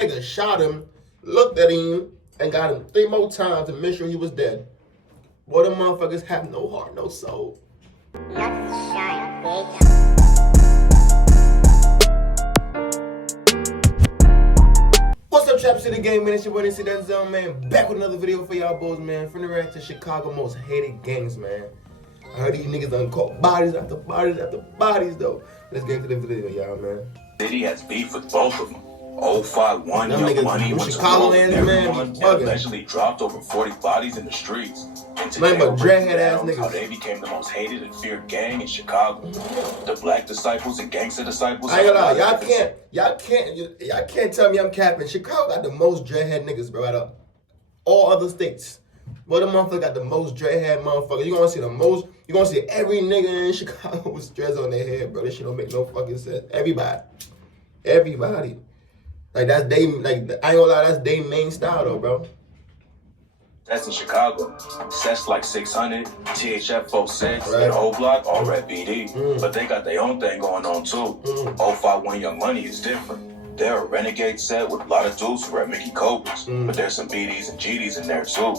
Nigga shot him, looked at him, and got him 3 more times to make sure he was dead. Boy, them motherfuckers have no heart, no soul. What's up, Trap City Gang, man? It's your boy, Danzel, man. Back with another video for y'all boys, man. From the rest to Chicago most hated gangs, man. I heard these niggas done caught bodies after bodies after bodies, though. Let's get into the video, y'all, man. City has beef with both of them. 051 Young Money went to Chicago war with man, everyone and allegedly dropped over 40 bodies in the streets. And today Nothing but we're breaking dreadhead ass down niggas. how they became the most hated and feared gang in Chicago. The Black Disciples and Gangster Disciples. I ain't gonna lie, y'all can't tell me I'm capping. Chicago got the most dreadhead niggas, bro, out of all other states. But the motherfucker got the most dreadhead motherfuckers. You gonna see the most, you gonna see every nigga in Chicago with dreads on their head, bro. This shit don't make no fucking sense. Everybody. Like, that's they, like, I ain't gonna lie, that's they main style, though, bro. That's in Chicago. Sets like 600, THF 46, right. and O Block, all Red BD. But they got their own thing going on, too. 051 Young Money is different. They're a renegade set with a lot of dudes who rep Mickey Cobras, but there's some BDs and GDs in there too.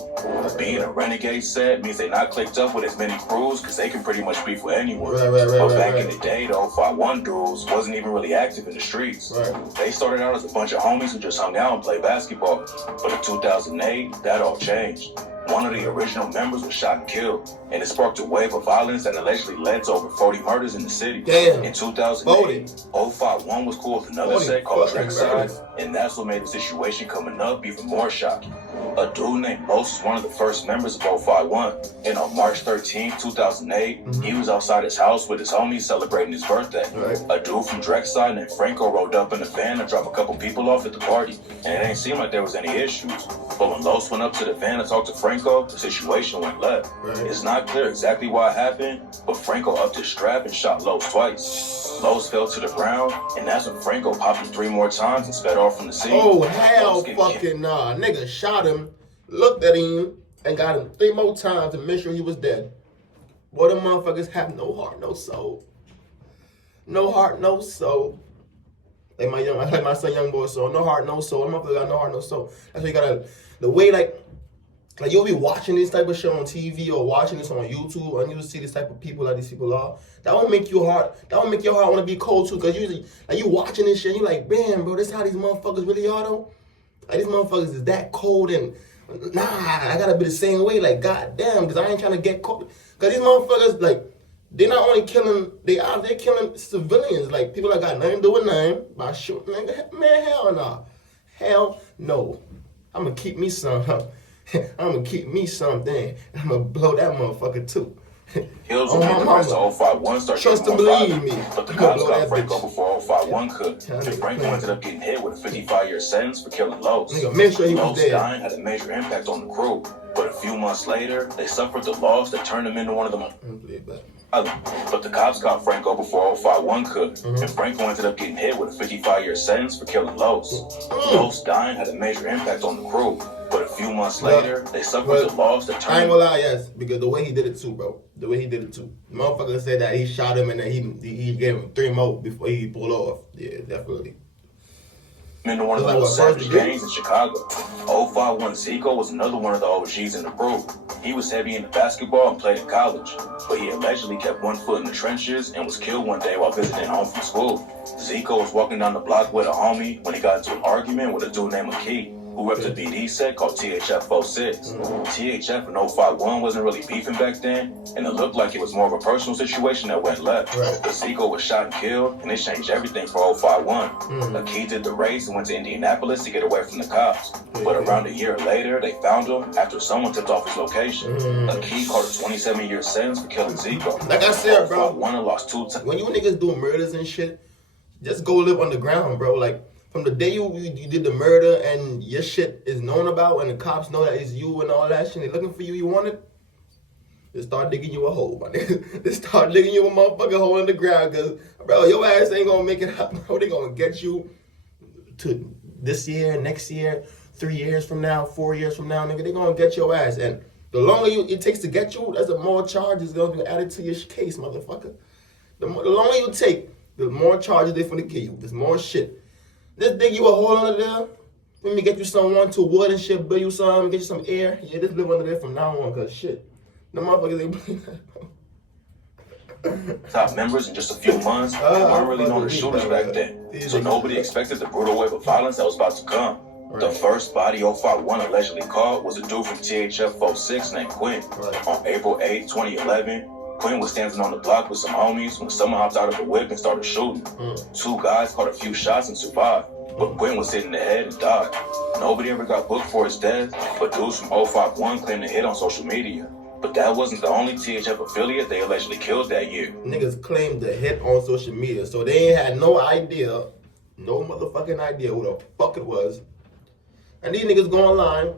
Being a renegade set means they're not clicked up with as many crews because they can pretty much beef with anyone. But back in the day, the 051 dudes wasn't even really active in the streets. They started out as a bunch of homies who just hung out and played basketball. But in 2008, that all changed. One of the original members was shot and killed, and it sparked a wave of violence that allegedly led to over 40 murders in the city. Damn. In 2008, 051 was cool with another set called Drexide, and that's what made the situation coming up even more shocking. A dude named Los was one of the first members of 051, and on March 13, 2008, he was outside his house with his homies celebrating his birthday. A dude from Drexide named Franco rolled up in a van to drop a couple people off at the party, and it ain't seem like there was any issues. But when Los went up to the van to talk to Franco, the situation went left. It's not clear exactly why it happened, but Franco upped his strap and shot Los twice. Los fell to the ground, and that's when Franco popped him 3 more times and sped off from the scene. Oh, hell fucking nah. Nigga shot him, looked at him, and got him 3 more times to make sure he was dead. Boy, them motherfuckers have no heart, no soul. No heart, no soul. Like my son Young Boy soul. No heart, no soul. Them motherfuckers got no heart, no soul. That's why you gotta, the way like you'll be watching this type of show on TV or watching this on YouTube, and you'll see this type of people like these people are. That won't make your heart want to be cold too. Cause usually, like, you watching this shit, and you like, damn, bro, this how these motherfuckers really are though. Like, these motherfuckers is that cold, and nah, I gotta be the same way. Like, goddamn, cause I ain't trying to get caught. Cause these motherfuckers, like, they're not only killing, they're killing civilians, like people that got nothing to do with nothing by shooting. Man, hell no, hell no. I'm gonna keep me some. I'm gonna keep me something. I'm gonna blow that motherfucker too. Hills will be the rest of 051 start Trust getting and more believe violent. me. But the I'm gonna cops blow got that Franco bitch. before 051 could. And Franco ended up getting hit with a 55-year sentence for killing Los. Nigga, make sure he was Los dead. dying had a major impact on the crew. But a few months later, they suffered the loss that turned them into one of the But the cops got Franco before 051 could, and Franco ended up getting hit with a 55-year sentence for killing Los. Los dying had a major impact on the crew, but a few months later, they suffered the loss that turned. I ain't gonna lie, yes, because the way he did it too, bro. The way he did it too. The motherfucker said that he shot him and then he gave him 3 more before he pulled off. Yeah, definitely. Into one of the most savage gangs in Chicago. 051 Zico was another one of the OGs in the crew. He was heavy into basketball and played in college, but he allegedly kept one foot in the trenches and was killed one day while visiting home from school. Zico was walking down the block with a homie when he got into an argument with a dude named Key, who repped a BD set called THF 46. THF and 051 wasn't really beefing back then, and it looked like it was more of a personal situation that went left. But Zico was shot and killed, and it changed everything for 051. Akey did the race and went to Indianapolis to get away from the cops. But around a year later, they found him after someone tipped off his location. Akey caught a 27-year sentence for killing Zico. Like I said, bro, 051 lost 2 times. When you niggas do murders and shit, just go live underground, bro. Like, from the day you did the murder and your shit is known about and the cops know that it's you and all that shit, they looking for you, you want it, they start digging you a hole, my nigga. They start digging you a motherfucking hole in the ground, because, bro, your ass ain't gonna make it up, bro. They gonna get you to this year, next year, 3 years from now, 4 years from now, nigga. They gonna get your ass. And the longer it takes to get you, that's the more charges gonna be added to your case, motherfucker. The longer you take, the more charges they finna give you. There's more shit. Just dig you a hole under there, Let me get you some 1-2 wood and shit, build you some, get you some air. Yeah, just live under there from now on, cause shit. The motherfuckers ain't playing that. Top members in just a few months, they weren't really known as shooters back then. So nobody expected the brutal wave of violence that was about to come. Right. The first body 051 allegedly caught was a dude from THF 46 named Quinn. Right. On April 8, 2011, Quinn was standing on the block with some homies when someone hopped out of a whip and started shooting. 2 guys caught a few shots and survived, but Quinn was hit in the head and died. Nobody ever got booked for his death, but dudes from 051 claimed the hit on social media. But that wasn't the only THF affiliate they allegedly killed that year. Niggas claimed the hit on social media, so they ain't had no idea, no motherfucking idea who the fuck it was. And these niggas go online,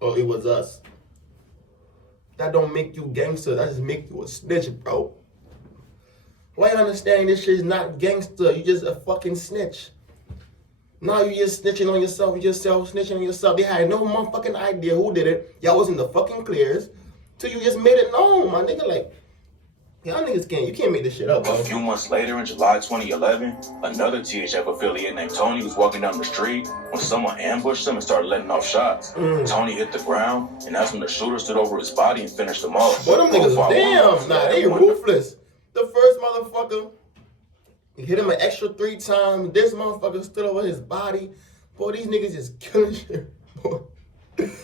oh, it was us. That don't make you gangster, that just make you a snitch, bro. Why you understanding this shit is not gangster? You just a fucking snitch. Now you just snitching on yourself, you just snitching on yourself. They had no motherfucking idea who did it. Y'all was in the fucking clears till you just made it known, my nigga. Like, y'all niggas you can't make this shit up, bro. A few months later, in July 2011, another THF affiliate named Tony was walking down the street when someone ambushed him and started letting off shots. Tony hit the ground, and that's when the shooter stood over his body and finished him off. Boy, them niggas, damn, nah, they ruthless. The first motherfucker, he hit him an extra 3 times. This motherfucker stood over his body. Boy, these niggas just killing shit, boy.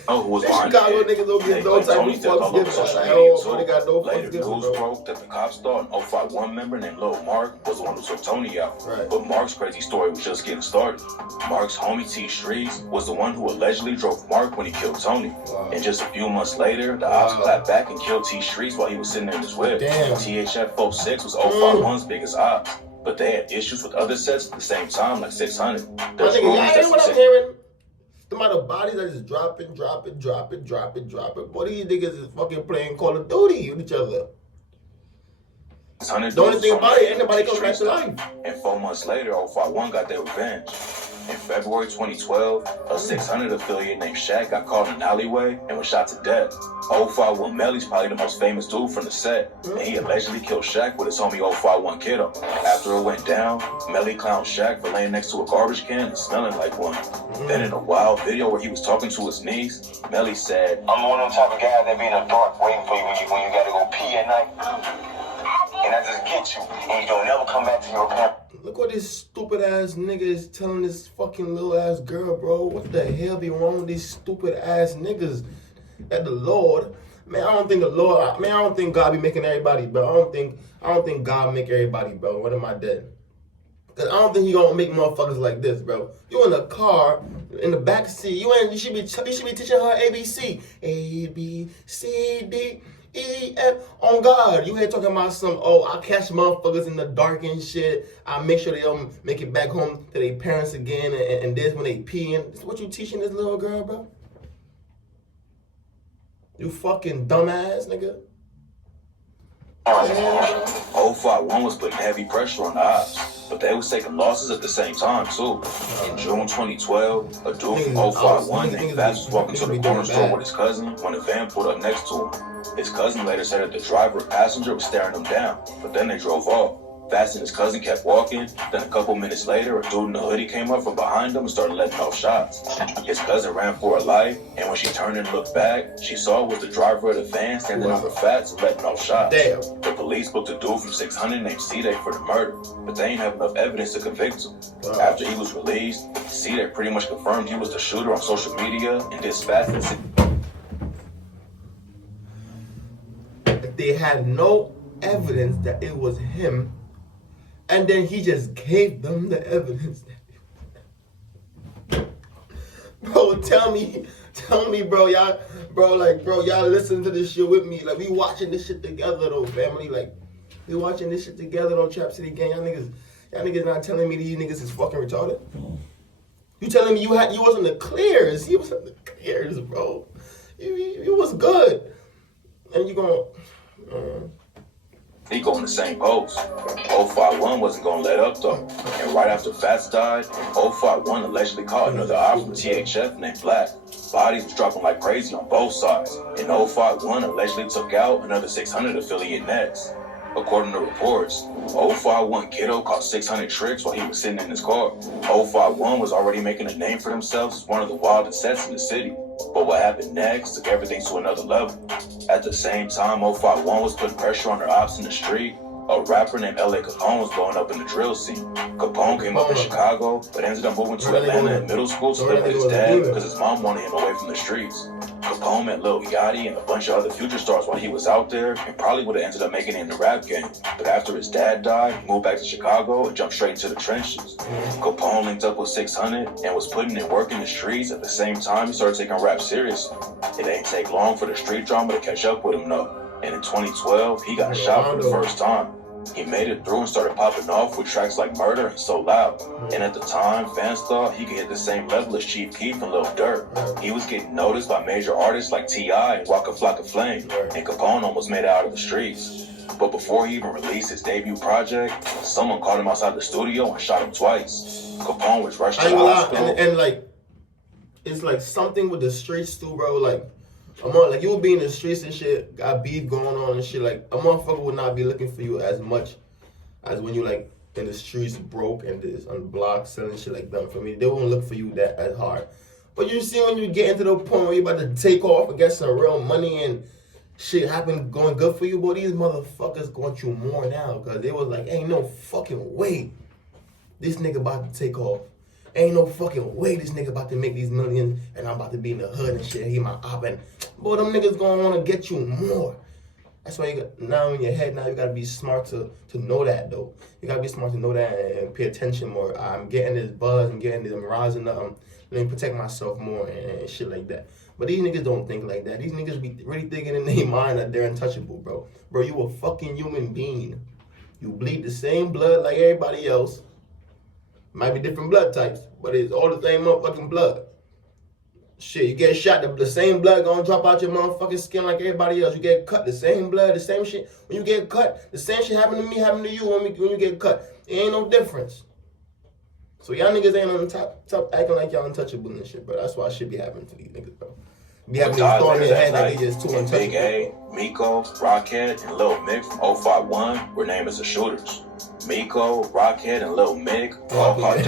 Oh, who was Chicago niggas don't get no type of fucks given. So they got no fucks given, news broke that the cops thought an 051 member named Lil Mark was the one who took Tony out. Right. But Mark's crazy story was just getting started. Mark's homie T Streets was the one who allegedly drove Mark when he killed Tony. Wow. And just a few months later, the ops clapped back and killed T Streets while he was sitting in his whip. Damn. THF 46 was 051's biggest ops. But they had issues with other sets at the same time, like 600. There's rumors that what I'm hearing? The amount of bodies that just drop it. Boy, these niggas is fucking playing Call of Duty with each other. The only thing about it, anybody comes back to life. And 4 months later, 051 got their revenge. In February 2012, a 600 affiliate named Shaq got caught in an alleyway and was shot to death. 051 Melly's probably the most famous dude from the set, and he allegedly killed Shaq with his homie 051 Kiddo. After it went down, Melly clowned Shaq for laying next to a garbage can and smelling like one. Then in a wild video where he was talking to his niece, Melly said, "I'm one of them type of guys that be in the dark waiting for you when you gotta go pee at night. And I just get you, and you don't never come back to your parents." Look what this stupid ass nigga is telling this fucking little ass girl, bro. What the hell be wrong with these stupid ass niggas? That the Lord, man, I don't think God be making everybody, bro. I don't think God make everybody, bro. What am I dead? Cause I don't think he gonna make motherfuckers like this, bro. You in the car, in the back seat, you should be teaching her ABC. A, B, C, D, E, F, on God. You here talking about I catch motherfuckers in the dark and shit. I make sure they don't make it back home to their parents again, and this when they peeing. This is what you teaching this little girl, bro? You fucking dumbass, nigga. 051 was putting heavy pressure on the ops, but they was taking losses at the same time, too. In June 2012, a dude from 051 named Fats was walking to the corner store with his cousin when a van pulled up next to him. His cousin later said that the driver and passenger was staring him down, but then they drove off. Fats and his cousin kept walking. Then a couple minutes later, a dude in a hoodie came up from behind them and started letting off shots. His cousin ran for her life, and when she turned and looked back, she saw it was the driver of the van standing over Fats and letting off shots. Damn. The police booked a dude from 600 named C-Day for the murder, but they ain't have enough evidence to convict him. After he was released, C-Day pretty much confirmed he was the shooter on social media and dispatched the They had no evidence that it was him, and then he just gave them the evidence. Bro, tell me, bro, y'all listen to this shit with me. Like, we watching this shit together, though, family. Like, we watching this shit together, though, Trap City Gang. Y'all niggas not telling me these niggas is fucking retarded. You telling me you was in the clears? He was in the clears, bro. You was good, and you gonna. He go in the same post. 051 wasn't gonna let up though. And right after Fats died, 051 allegedly caught another op from THF named Black. Bodies was dropping like crazy on both sides. And 051 allegedly took out another 600 affiliate next. According to reports, 051 Kiddo caught 600 tricks while he was sitting in his car. 051 was already making a name for themselves as one of the wildest sets in the city. But what happened next took everything to another level. At the same time 051 was putting pressure on their ops in the street, a rapper named L.A. Capone was blowing up in the drill scene. Capone came up in Chicago, but ended up moving to Atlanta in middle school to live with his dad because his mom wanted him away from the streets. Capone met Lil Yachty and a bunch of other future stars while he was out there, and probably would have ended up making it in the rap game. But after his dad died, he moved back to Chicago and jumped straight into the trenches. Capone linked up with 600 and was putting in work in the streets. At the same time, he started taking rap seriously. It ain't take long for the street drama to catch up with him though. And in 2012, he got shot for the first time. He made it through and started popping off with tracks like Murder and So Loud. And at the time, fans thought he could hit the same level as Chief Keef and Lil Durk. He was getting noticed by major artists like T.I. and Waka Flocka Flame, and Capone almost made it out of the streets. But before he even released his debut project, someone caught him outside the studio and shot him twice. Capone was rushed to the hospital. And like, it's like something with the streets too, bro. Like you would be in the streets and shit, got beef going on and shit. Like, a motherfucker would not be looking for you as much as when you like in the streets broke and this on the block selling shit like that. For me, they won't look for you that as hard. But you see when you get into the point where you about to take off and get some real money and shit happen going good for you, boy, these motherfuckers want you more now because they was like, ain't no fucking way this nigga about to take off. Ain't no fucking way this nigga about to make these millions and I'm about to be in the hood and shit. He my op and boy, them niggas gonna wanna get you more. That's why you got now in your head. Now you gotta be smart to know that though. You gotta be smart to know that and pay attention more. I'm getting this buzz, I'm getting this, I'm rising up. Let me protect myself more and shit like that. But these niggas don't think like that. These niggas be really thinking in their mind that they're untouchable, bro. Bro, you a fucking human being. You bleed the same blood like everybody else. Might be different blood types, but it's all the same motherfucking blood. Shit, you get shot, the same blood gonna drop out your motherfucking skin like everybody else. You get cut, the same blood, the same shit. When you get cut, the same shit happen to me, happen to you when you get cut. It ain't no difference. So y'all niggas ain't on the top acting like y'all untouchable and shit, bro. That's why shit be happening to these niggas, bro. Be having these thoughts in their head that they just too untouchable. Big A, Miko, Rockhead, and Lil Mick from 051 were named as the shooters. Miko, Rockhead, and Lil Mick all caught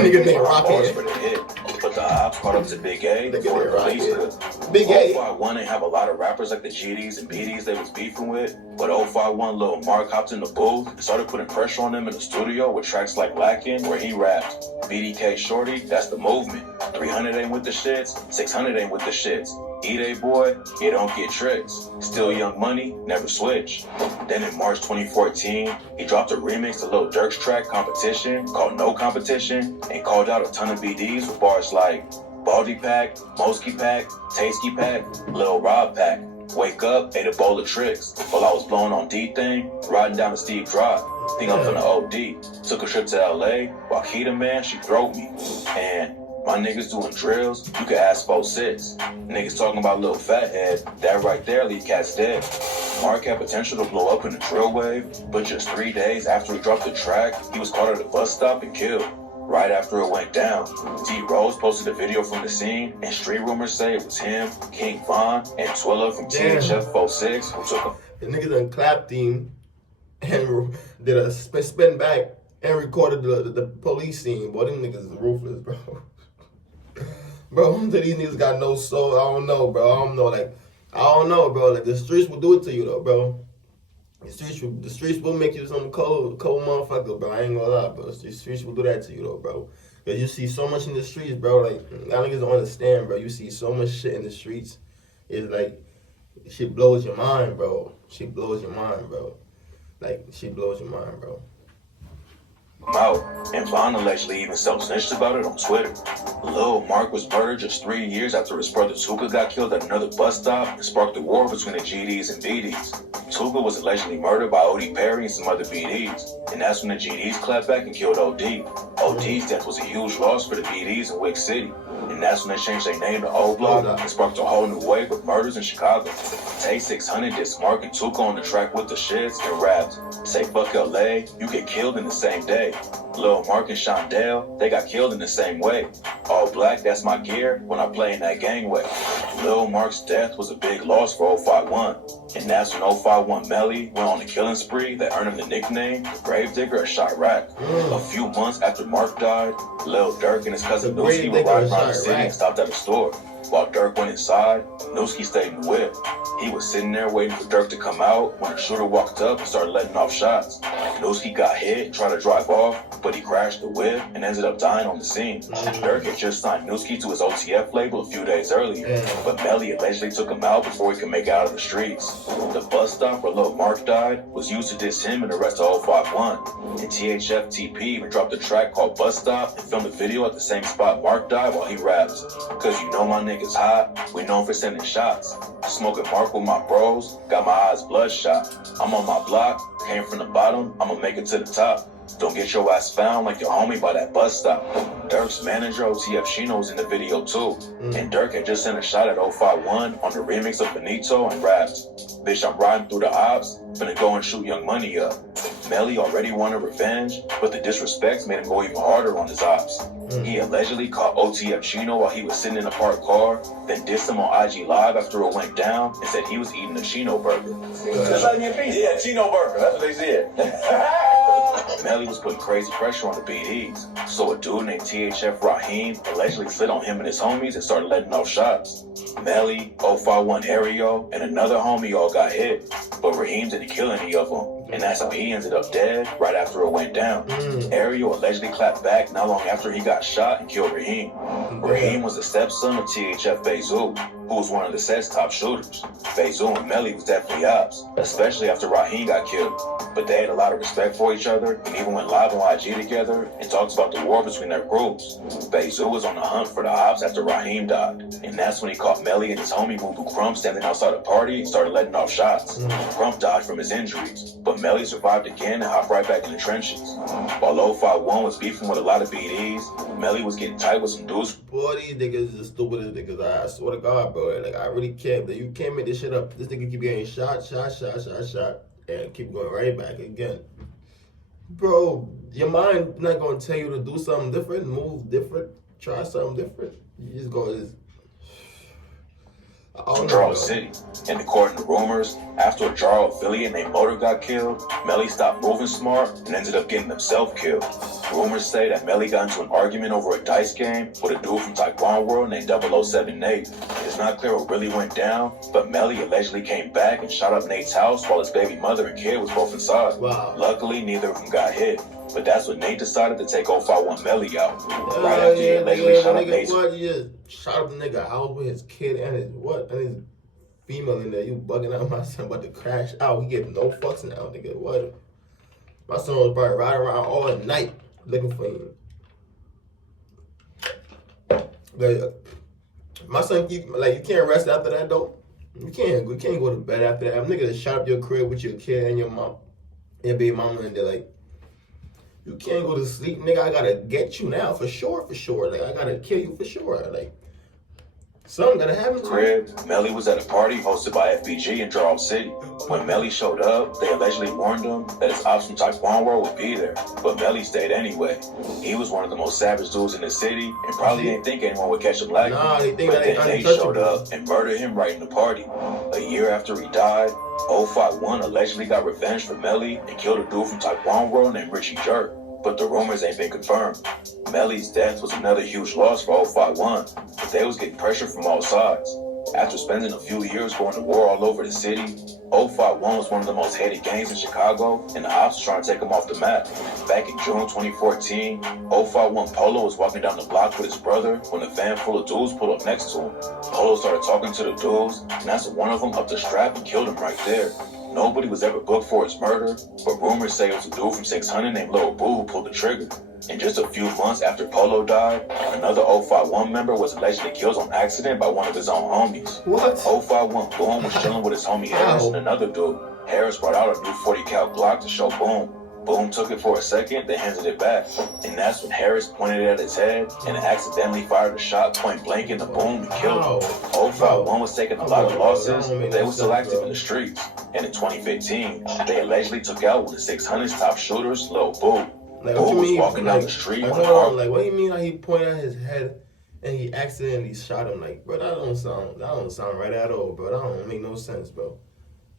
bars for the hit. But the ops caught up to Big A before it released. Big A. 051 didn't have a lot of rappers like the GDs and BDs they was beefing with, but 051 Lil Mark hopped in the booth and started putting pressure on them in the studio with tracks like Lackin', where he rapped, BDK Shorty, that's the movement. 300 ain't with the shits, 600 ain't with the shits. E-Day boy, you don't get tricks. Still Young Money, never switch. Then in March 2014, he dropped a remix to Lil Durk's track Competition called No Competition and called out a ton of BDs with bars like Baldy Pack, Mosky Pack, Tasty Pack, Lil Rob Pack. Wake up, ate a bowl of tricks. While I was blowing on D-Thing, riding down the Steve Drive. Think I'm finna OD. Took a trip to LA, while Keita Man, she drove me. And my niggas doing drills, you can ask 4-6. Niggas talking about Lil Fathead, that right there leave cats dead. Mark had potential to blow up in the drill wave, but just 3 days after he dropped the track, he was caught at a bus stop and killed. Right after it went down, D Rose posted a video from the scene, and street rumors say it was him, King Von, and Twilla from THF 4-6 who took him. The niggas done clapped him and did a spin back and recorded the police scene. Boy, them niggas is ruthless, bro. Bro, these niggas got no soul. I don't know, bro. I don't know, bro. Like, the streets will do it to you, though, bro. The streets will make you some cold motherfucker, bro. I ain't gonna lie, bro. The streets will do that to you, though, bro. Because you see so much in the streets, bro. Like, y'all niggas don't understand, bro. You see so much shit in the streets. It's like, shit blows your mind, bro. Shit blows your mind, bro. Like, shit blows your mind, bro. Out, and Von allegedly even self-snitched about it on Twitter. Lil Mark was murdered just 3 years after his brother Tuka got killed at another bus stop and sparked a war between the GDs and BDs. Tuka was allegedly murdered by O.D. Perry and some other BDs, and that's when the GDs clapped back and killed O.D. O.D.'s death was a huge loss for the BDs in Wick City, and that's when they changed their name to O-Block and sparked a whole new wave of murders in Chicago. Tay 600 did Mark and Tuka on the track with the shits and rapped, say fuck LA, you get killed in the same day. Lil Mark and Shondell, they got killed in the same way. All black, that's my gear when I play in that gangway. Lil Mark's death was a big loss for 051. And that's when 051 Melly went on a killing spree that earned him the nickname Gravedigger of Chirac. A few months after Mark died, Lil Durk and his cousin Newski were riding around the city and stopped at a store. While Durk went inside, Newski stayed in the whip. He was sitting there waiting for Durk to come out when a shooter walked up and started letting off shots. Newski got hit and tried to drive off, but he crashed the whip and ended up dying on the scene. Durk had just signed Newski to his OTF label a few days earlier, but Melly allegedly took him out before he could make it out of the streets. The bus stop where Lil Mark died was used to diss him and the rest of 051. And THF TP even dropped a track called Bus Stop and filmed a video at the same spot Mark died while he raps. Cause you know my niggas hot, we known for sending shots. Smoking Mark with my bros, got my eyes bloodshot. I'm on my block, came from the bottom, I'ma make it to the top. Don't get your ass found like your homie by that bus stop. Durk's manager, OTF Chino, was in the video too. And Durk had just sent a shot at 051 on the remix of Benito and rapped, "Bitch, I'm riding through the ops, finna go and shoot Young Money up." Melly already wanted revenge, but the disrespect made him go even harder on his ops. He allegedly caught OTF Chino while he was sitting in a parked car, then dissed him on IG Live after it went down and said he was eating a Chino burger. Yeah, Chino burger, that's what they said. Melly was putting crazy pressure on the BDs, so a dude named THF Raheem allegedly slid on him and his homies and started letting off shots. Melly, 051 Ario, and another homie all got hit, but Raheem didn't kill any of them. And that's how he ended up dead right after it went down. Ario allegedly clapped back not long after he got shot and killed Raheem. Raheem was the stepson of THF Bezu, who was one of the set's top shooters. Bezu and Melly was definitely ops, especially after Raheem got killed. But they had a lot of respect for each other and even went live on IG together and talked about the war between their groups. Bezu was on the hunt for the ops after Raheem died, and that's when he caught Melly and his homie Boo Crump standing outside a party and started letting off shots. Crump died from his injuries, but Melly survived again and hopped right back in the trenches. While 051 was beefing with a lot of BDs, Melly was getting tight with some dudes. Boy, these niggas is the stupidest niggas. I swear to God, bro. Like, I really can't. You can't make this shit up. This nigga keep getting shot, and keep going right back again. Bro, your mind not gonna tell you to do something different, move different, try something different. You just go, From Charles City. And according to rumors, after a Jarl affiliate named Motor got killed, Melly stopped moving smart and ended up getting himself killed. Rumors say that Melly got into an argument over a dice game with a dude from Taekwondo World named 007 Nate. It's not clear what really went down, but Melly allegedly came back and shot up Nate's house while his baby mother and kid was both inside. Wow. Luckily, neither of them got hit. But that's when Nate decided to take 051 Melly out. Right after he allegedly shot up Nate's... What? You just shot up the nigga house with his kid and his what? And his female in there. You bugging out. My son about to crash out. He giving no fucks now, nigga. What? My son was probably riding around all night looking for him. Like, my son, you can't rest after that though. You can't go to bed after that. Nigga that shot up your crib with your kid and your mom, your baby mama, and they're like, you can't go to sleep, nigga. I gotta get you now for sure. Like, I gotta kill you for sure. Like, something gotta happen to you. Melly was at a party hosted by FBG in Charles City. When Melly showed up, they allegedly warned him that his ops from Taekwondo World would be there, but Melly stayed anyway. He was one of the most savage dudes in the city and probably didn't think anyone would catch him lacking. They think but then they showed up and murdered him right in the party. A year after he died, 051 allegedly got revenge for Melly and killed a dude from Taekwondo World named Richie Jerk. But the rumors ain't been confirmed. Melly's death was another huge loss for 051, but they was getting pressure from all sides. After spending a few years going to war all over the city, 051 was one of the most hated gangs in Chicago, and the ops was trying to take him off the map. Back in June 2014, 051 Polo was walking down the block with his brother when a van full of dudes pulled up next to him. Polo started talking to the dudes, and that's when one of them upped the strap and killed him right there. Nobody was ever booked for his murder, but rumors say it was a dude from 600 named Lil Boo who pulled the trigger. And just a few months after Polo died, another 051 member was allegedly killed on accident by one of his own homies. What? 051 Boom was chilling with his homie Harris and another dude. Harris brought out a new 40 cal Glock to show Boom. Boom took it for a second, then handed it back. And that's when Harris pointed it at his head and accidentally fired a shot point blank into Boom and killed him. 051 was taking a lot of losses, but they were still active in the streets. And in 2015, they allegedly took out one of 600's top shooters, Lil Boo. Like, Bull what you was mean? walking Like, down the street like, when a hold car. on. Like, what do you mean? Like, he pointed at his head and he accidentally shot him? Like, bro, that don't sound right at all, bro. That don't make no sense, bro.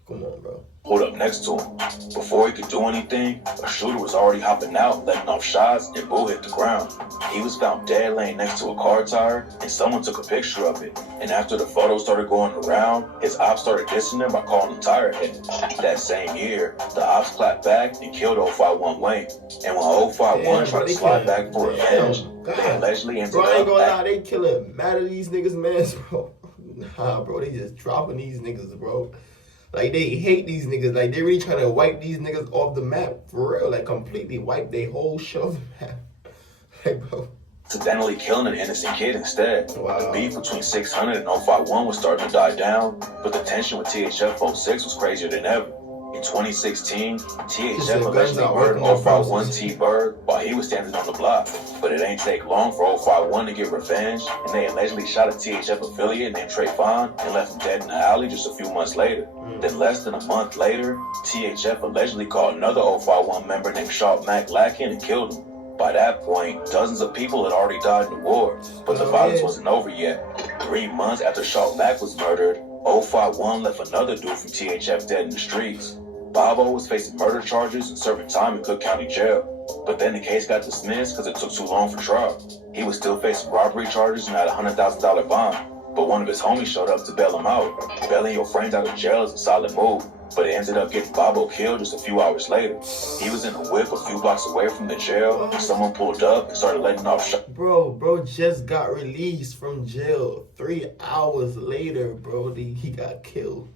Come on, bro. Pulled up next to him. Before he could do anything, a shooter was already hopping out, letting off shots, and Bull hit the ground. He was found dead laying next to a car tire, and someone took a picture of it. And after the photo started going around, his ops started dissing him by calling him tire head. That same year, the ops clapped back and killed 051 Wayne. And when 051 tried to slide back for revenge, they allegedly ended bro, I ain't up... gonna lie, they killing mad of these niggas, man, bro. Nah, bro, they just dropping these niggas, bro. Like, they hate these niggas. Like, they really trying to wipe these niggas off the map. For real. Like, completely wipe their whole shit off the map. Like, bro. accidentally killing an innocent kid instead. Wow. The beef between 600 and 051 was starting to die down, but the tension with THF 06 was crazier than ever. In 2016, THF allegedly murdered 051 T-Bird while he was standing on the block. But it ain't take long for 051 to get revenge, and they allegedly shot a THF affiliate named Trayvon and left him dead in the alley just a few months later. Then less than a month later, THF allegedly caught another 051 member named Sharp Mac Lackin and killed him. By that point, dozens of people had already died in the war, but the violence wasn't over yet. 3 months after Sharp Mac was murdered, 051 left another dude from THF dead in the streets. Bobo was facing murder charges and serving time in Cook County Jail. But then the case got dismissed because it took too long for trial. He was still facing robbery charges and had a $100,000 bond. But one of his homies showed up to bail him out. Bailing your friends out of jail is a solid move, but it ended up getting Bobo killed just a few hours later. He was in a whip a few blocks away from the jail when someone pulled up and started letting off shots. Bro just got released from jail. 3 hours later, bro, he got killed.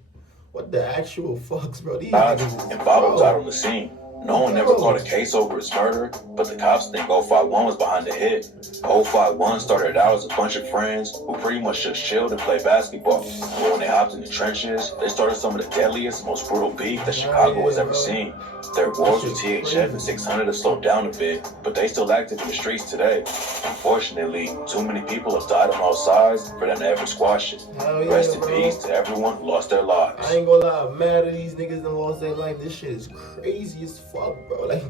What the actual fucks, bro? These niggas, and Bobo died on the scene. No one ever caught a case over his murder, but the cops think 051 was behind the hit. 051 started out as a bunch of friends who pretty much just chilled and played basketball. But when they hopped in the trenches, they started some of the deadliest, most brutal beef that Chicago has ever seen. Their wars with THF and 600 have slowed down a bit, but they still active in the streets today. Unfortunately, too many people have died on all sides for them to ever squash it. Rest in peace to everyone who lost their lives. I ain't gonna lie, I'm mad at these niggas that lost their life. This shit is crazy as fuck, bro. Like,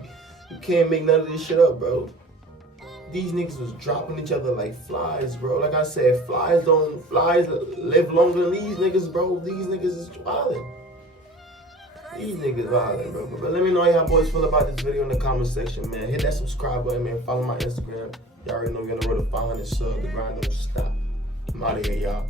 you can't make none of this shit up, bro. These niggas was dropping each other like flies, bro. Like I said, flies live longer than these niggas, bro. These niggas is wildin'. These niggas wildin', bro. But let me know how y'all boys feel about this video in the comment section, man. Hit that subscribe button, man. Follow my Instagram. Y'all already know we're on the road to 500 subs. The grind don't stop. I'm out of here, y'all.